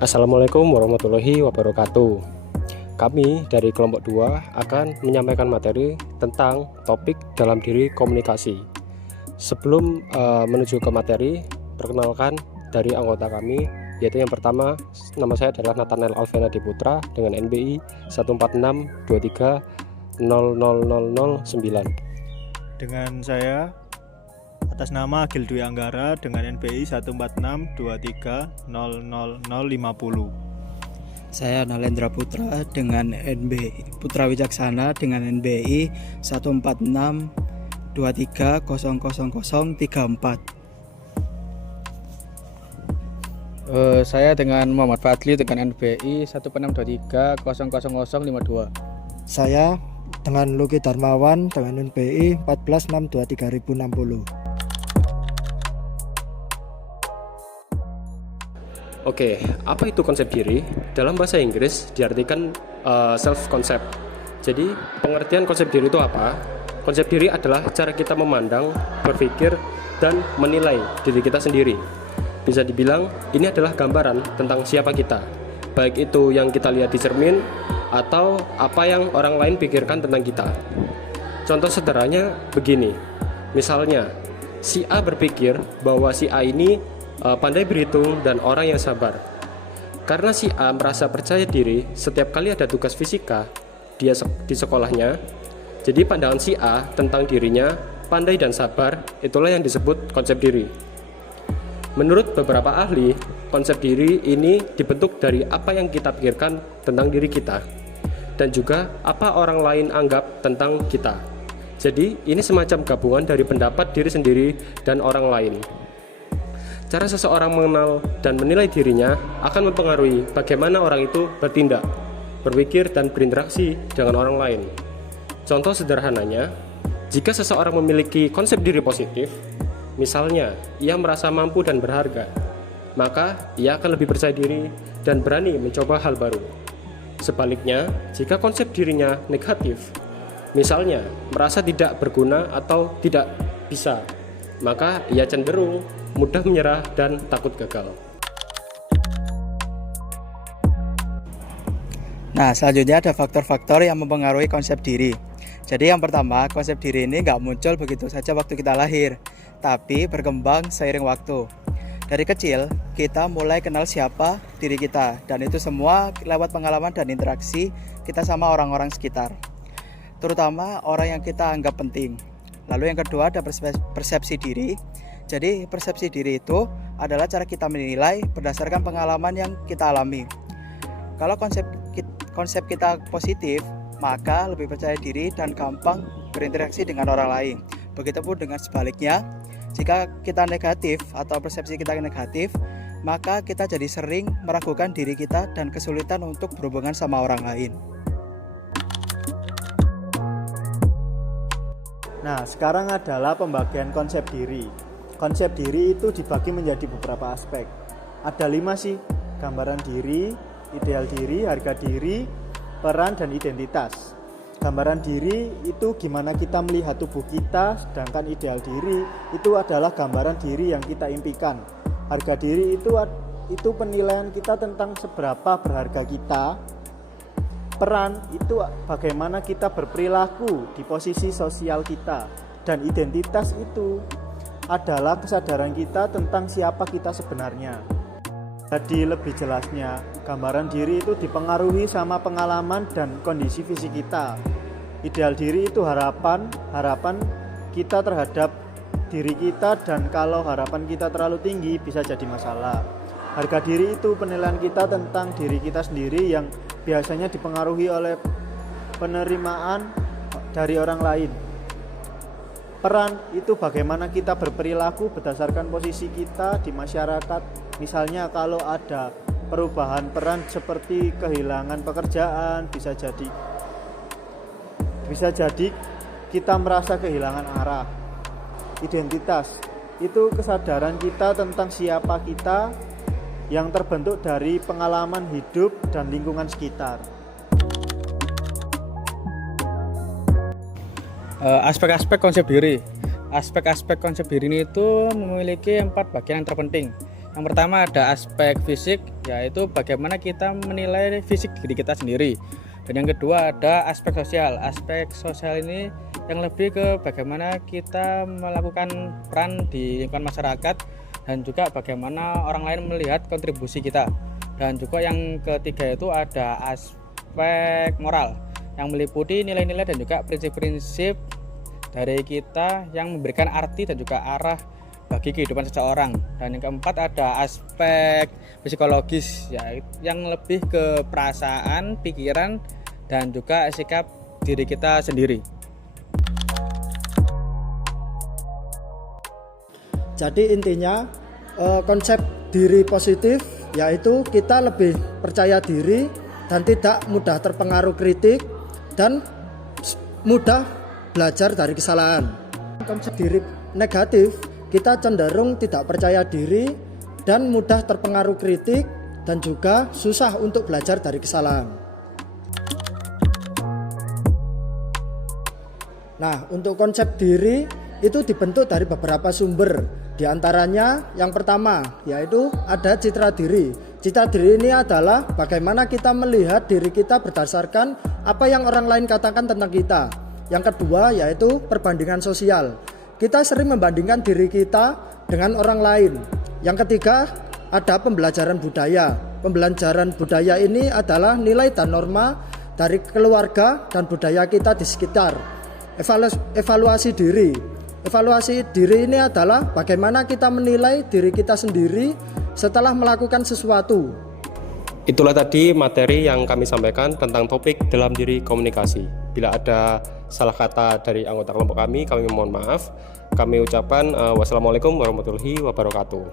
Assalamualaikum warahmatullahi wabarakatuh. Kami dari kelompok 2 akan menyampaikan materi tentang topik dalam diri komunikasi. Sebelum menuju ke materi, perkenalkan dari anggota kami, yaitu yang pertama, nama saya adalah Nathanael Alvena Diputra dengan NBI 14623000009. Dengan saya atas nama Agil Dwi Anggara dengan NBI 14623000050. Saya Nalendra Putra dengan NBI Putra Wicaksana dengan NBI 14623000034. Saya dengan Muhammad Fadli dengan NBI 14623000052. Saya dengan Luki Darmawan dengan NBI 14623.060. Oke, apa itu konsep diri? Dalam bahasa Inggris diartikan self concept. Jadi, pengertian konsep diri itu apa? Konsep diri adalah cara kita memandang, berpikir, dan menilai diri kita sendiri. Bisa dibilang, ini adalah gambaran tentang siapa kita, baik itu yang kita lihat di cermin atau apa yang orang lain pikirkan tentang kita. Contoh sederhananya begini, misalnya si A berpikir bahwa si A ini pandai berhitung dan orang yang sabar. Karena si A merasa percaya diri setiap kali ada tugas fisika di sekolahnya, jadi pandangan si A tentang dirinya pandai dan sabar, itulah yang disebut konsep diri. Menurut beberapa ahli, konsep diri ini dibentuk dari apa yang kita pikirkan tentang diri kita dan juga apa orang lain anggap tentang kita. Jadi, ini semacam gabungan dari pendapat diri sendiri dan orang lain. Cara seseorang mengenal dan menilai dirinya akan mempengaruhi bagaimana orang itu bertindak, berpikir, dan berinteraksi dengan orang lain. Contoh sederhananya, jika seseorang memiliki konsep diri positif, misalnya ia merasa mampu dan berharga, maka ia akan lebih percaya diri dan berani mencoba hal baru. Sebaliknya, jika konsep dirinya negatif, misalnya merasa tidak berguna atau tidak bisa, maka ia cenderung mudah menyerah dan takut gagal. Nah, selanjutnya ada faktor-faktor yang mempengaruhi konsep diri. Jadi yang pertama, konsep diri ini nggak muncul begitu saja waktu kita lahir, tapi berkembang seiring waktu. Dari kecil, kita mulai kenal siapa diri kita, dan itu semua lewat pengalaman dan interaksi kita sama orang-orang sekitar, terutama orang yang kita anggap penting. Lalu yang kedua ada persepsi diri. Jadi persepsi diri itu adalah cara kita menilai berdasarkan pengalaman yang kita alami. Kalau konsep kita positif, maka lebih percaya diri dan gampang berinteraksi dengan orang lain. Begitupun dengan sebaliknya, jika kita negatif atau persepsi kita negatif, maka kita jadi sering meragukan diri kita dan kesulitan untuk berhubungan sama orang lain. Nah, sekarang adalah pembagian konsep diri. Konsep diri itu dibagi menjadi beberapa aspek. Ada 5 sih, gambaran diri, ideal diri, harga diri, peran, dan identitas. Gambaran diri itu gimana kita melihat tubuh kita, sedangkan ideal diri itu adalah gambaran diri yang kita impikan. Harga diri itu penilaian kita tentang seberapa berharga kita. Peran itu bagaimana kita berperilaku di posisi sosial kita. Dan identitas itu adalah kesadaran kita tentang siapa kita sebenarnya. Jadi lebih jelasnya, gambaran diri itu dipengaruhi sama pengalaman dan kondisi fisik kita. Ideal diri itu harapan kita terhadap diri kita, dan kalau harapan kita terlalu tinggi bisa jadi masalah. Harga diri itu penilaian kita tentang diri kita sendiri yang biasanya dipengaruhi oleh penerimaan dari orang lain. Peran itu bagaimana kita berperilaku berdasarkan posisi kita di masyarakat. Misalnya kalau ada perubahan peran seperti kehilangan pekerjaan, bisa jadi kita merasa kehilangan arah. Identitas itu kesadaran kita tentang siapa kita yang terbentuk dari pengalaman hidup dan lingkungan sekitar. Aspek-aspek konsep diri. Aspek-aspek konsep diri ini itu memiliki 4 bagian yang terpenting. Yang pertama ada aspek fisik, yaitu bagaimana kita menilai fisik diri kita sendiri. Dan yang kedua ada aspek sosial. Aspek sosial ini yang lebih ke bagaimana kita melakukan peran di lingkungan masyarakat dan juga bagaimana orang lain melihat kontribusi kita. Dan juga yang ketiga itu ada aspek moral yang meliputi nilai-nilai dan juga prinsip-prinsip dari kita yang memberikan arti dan juga arah bagi kehidupan seseorang. Dan yang keempat ada aspek psikologis ya, yang lebih ke perasaan, pikiran dan juga sikap diri kita sendiri. Jadi intinya konsep diri positif yaitu kita lebih percaya diri dan tidak mudah terpengaruh kritik dan mudah belajar dari kesalahan. Konsep diri negatif, kita cenderung tidak percaya diri dan mudah terpengaruh kritik dan juga susah untuk belajar dari kesalahan. Nah, untuk konsep diri itu dibentuk dari beberapa sumber. Di antaranya yang pertama yaitu ada citra diri. Citra diri ini adalah bagaimana kita melihat diri kita berdasarkan apa yang orang lain katakan tentang kita. Yang kedua yaitu perbandingan sosial. Kita sering membandingkan diri kita dengan orang lain. Yang ketiga ada pembelajaran budaya. Pembelajaran budaya ini adalah nilai dan norma dari keluarga dan budaya kita di sekitar. Evaluasi diri. Evaluasi diri ini adalah bagaimana kita menilai diri kita sendiri setelah melakukan sesuatu. Itulah tadi materi yang kami sampaikan tentang topik dalam diri komunikasi. Bila ada salah kata dari anggota kelompok kami mohon maaf. Kami ucapkan wassalamualaikum warahmatullahi wabarakatuh.